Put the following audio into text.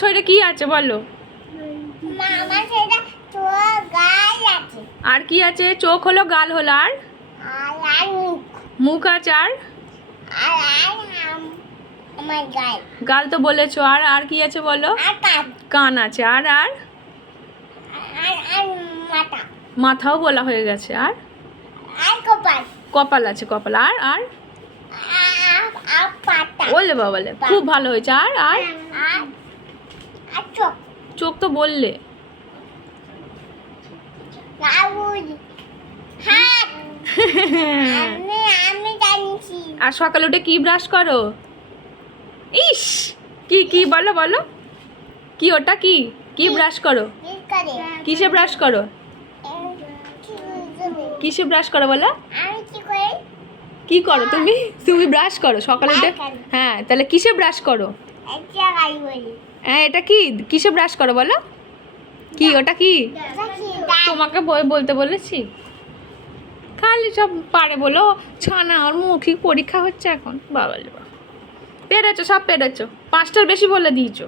শরীরে কি আছে বলো? আমার শরীরে চোখ গাল আছে। আর কি আছে? চোখ হলো, গাল হলো, আর আর মুখ। মুখ আছে, আর আমার গাল। গাল তো বলেছো। আর আর কি আছে বলো? আর কান। কান আছে, আর আর আর মাথা। মাথাও বলা হয়ে গেছে। আর আর কপাল। কপাল আছে, কপাল। আর আর আর পাতা। বললে বাবালে, খুব ভালো হয়েছে। আর আর আর চোখ। চোখ তো বললে। আঙুল। হাত। আমি জানিছি। আর সকালে উঠে কি ব্রাশ করো? ইস, কি কি বলো বলো, কি ওটা? কি কি ব্রাশ করো? কি করে? কিসে ব্রাশ করো? কিসে ব্রাশ করো বলো? আমি কি করি? কি করো তুমি? তুমি ব্রাশ করো সকালে উঠে? ব্রাশ করি। হ্যাঁ, তাহলে কিসে ব্রাশ করো? একটা গাল বলি। হ্যাঁ, এটা কি? কিসে ব্রাশ করো বলো? কি ওটা? কি তোমাকে বলতে বলেছি? খালি সব পারে বলো। ছানা ওর মৌখিক পরীক্ষা হচ্ছে এখন। বাবা পেরেছো, সব পেরেছো। 5টার বেশি বলে দিয়েছো।